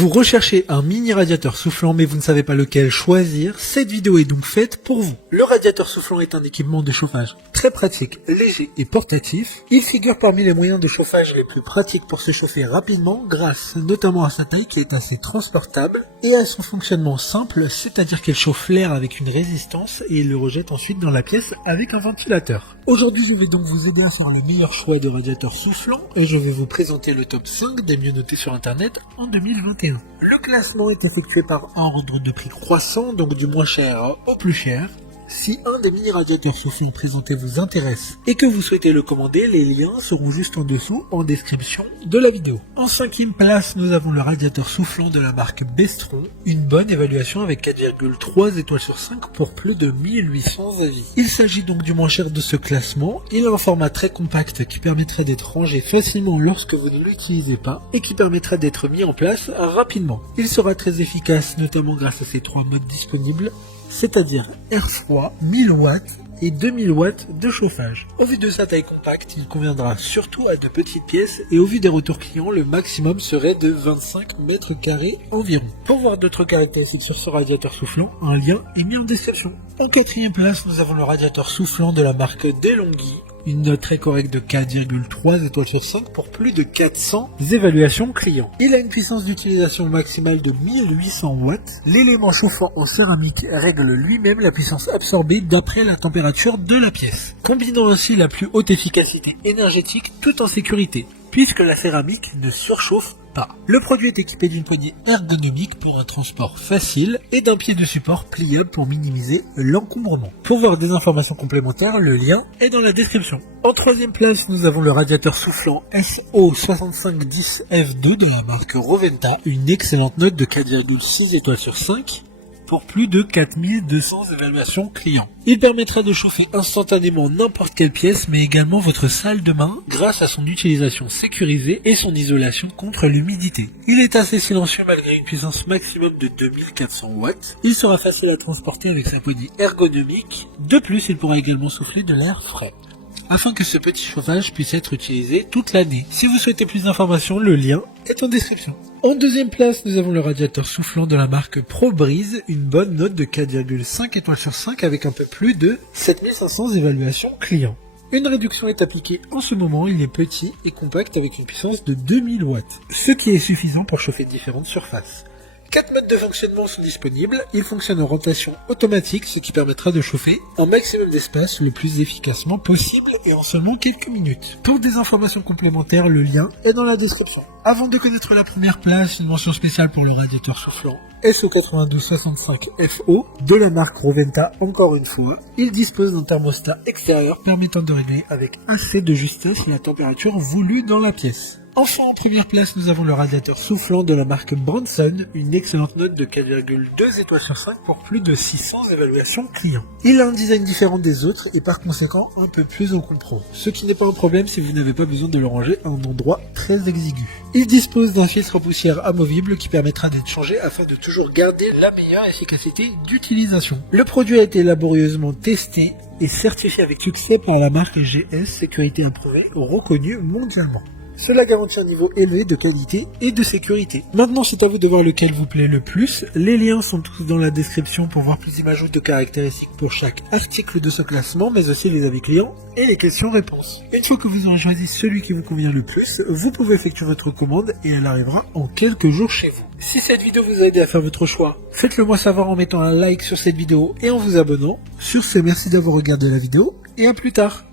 Vous recherchez un mini radiateur soufflant mais vous ne savez pas lequel choisir, cette vidéo est donc faite pour vous. Le radiateur soufflant est un équipement de chauffage très pratique, léger et portatif. Il figure parmi les moyens de chauffage les plus pratiques pour se chauffer rapidement grâce notamment à sa taille qui est assez transportable et à son fonctionnement simple, c'est-à-dire qu'elle chauffe l'air avec une résistance et le rejette ensuite dans la pièce avec un ventilateur. Aujourd'hui je vais donc vous aider à faire le meilleur choix de radiateur soufflant et je vais vous présenter le top 5 des mieux notés sur internet en 2021. Le classement est effectué par ordre de prix croissant, donc du moins cher au plus cher. Si un des mini radiateurs soufflants présentés vous intéresse et que vous souhaitez le commander, les liens seront juste en dessous en description de la vidéo. En 5e place, nous avons le radiateur soufflant de la marque Bestron, une bonne évaluation avec 4,3 étoiles sur 5 pour plus de 1800 avis. Il s'agit donc du moins cher de ce classement. Il a un format très compact qui permettrait d'être rangé facilement lorsque vous ne l'utilisez pas et qui permettra d'être mis en place rapidement. Il sera très efficace notamment grâce à ses 3 modes disponibles, c'est-à-dire air froid, 1000 watts et 2000 watts de chauffage. Au vu de sa taille compacte, il conviendra surtout à de petites pièces et au vu des retours clients, le maximum serait de 25 mètres carrés environ. Pour voir d'autres caractéristiques sur ce radiateur soufflant, un lien est mis en description. En 4e place, nous avons le radiateur soufflant de la marque DeLonghi. Une note très correcte de 4,3 étoiles sur 5 pour plus de 400 évaluations clients. Il a une puissance d'utilisation maximale de 1800 watts. L'élément chauffant en céramique règle lui-même la puissance absorbée d'après la température de la pièce, combinant ainsi la plus haute efficacité énergétique tout en sécurité, puisque la céramique ne surchauffe pas. Le produit est équipé d'une poignée ergonomique pour un transport facile et d'un pied de support pliable pour minimiser l'encombrement. Pour voir des informations complémentaires, le lien est dans la description. En 3e place, nous avons le radiateur soufflant SO6510F2 de la marque Roventa, une excellente note de 4,6 étoiles sur 5. Pour plus de 4200 évaluations clients. Il permettra de chauffer instantanément n'importe quelle pièce, mais également votre salle de bain, grâce à son utilisation sécurisée et son isolation contre l'humidité. Il est assez silencieux malgré une puissance maximum de 2400 watts. Il sera facile à transporter avec sa poignée ergonomique. De plus, il pourra également souffler de l'air frais, afin que ce petit chauffage puisse être utilisé toute l'année. Si vous souhaitez plus d'informations, le lien est en description. En 2e place, nous avons le radiateur soufflant de la marque ProBreeze, une bonne note de 4,5 étoiles sur 5 avec un peu plus de 7500 évaluations clients. Une réduction est appliquée en ce moment, il est petit et compact avec une puissance de 2000 watts, ce qui est suffisant pour chauffer différentes surfaces. 4 modes de fonctionnement sont disponibles, il fonctionne en rotation automatique, ce qui permettra de chauffer un maximum d'espace le plus efficacement possible et en seulement quelques minutes. Pour des informations complémentaires, le lien est dans la description. Avant de connaître la première place, une mention spéciale pour le radiateur soufflant SO9265FO de la marque Roventa encore une fois. Il dispose d'un thermostat extérieur permettant de régler avec assez de justesse la température voulue dans la pièce. Enfin, en première place, nous avons le radiateur soufflant de la marque Branson, une excellente note de 4,2 étoiles sur 5 pour plus de 600 évaluations clients. Il a un design différent des autres et par conséquent un peu plus encombrant, ce qui n'est pas un problème si vous n'avez pas besoin de le ranger à un endroit très exigu. Il dispose d'un filtre à poussière amovible qui permettra d'être changé afin de toujours garder la meilleure efficacité d'utilisation. Le produit a été laborieusement testé et certifié avec succès par la marque GS Sécurité Approuvée, reconnue mondialement. Cela garantit un niveau élevé de qualité et de sécurité. Maintenant, c'est à vous de voir lequel vous plaît le plus. Les liens sont tous dans la description pour voir plus d'images de caractéristiques pour chaque article de ce classement, mais aussi les avis clients et les questions-réponses. Une fois que vous aurez choisi celui qui vous convient le plus, vous pouvez effectuer votre commande et elle arrivera en quelques jours chez vous. Si cette vidéo vous a aidé à faire votre choix, faites-le moi savoir en mettant un like sur cette vidéo et en vous abonnant. Sur ce, merci d'avoir regardé la vidéo et à plus tard.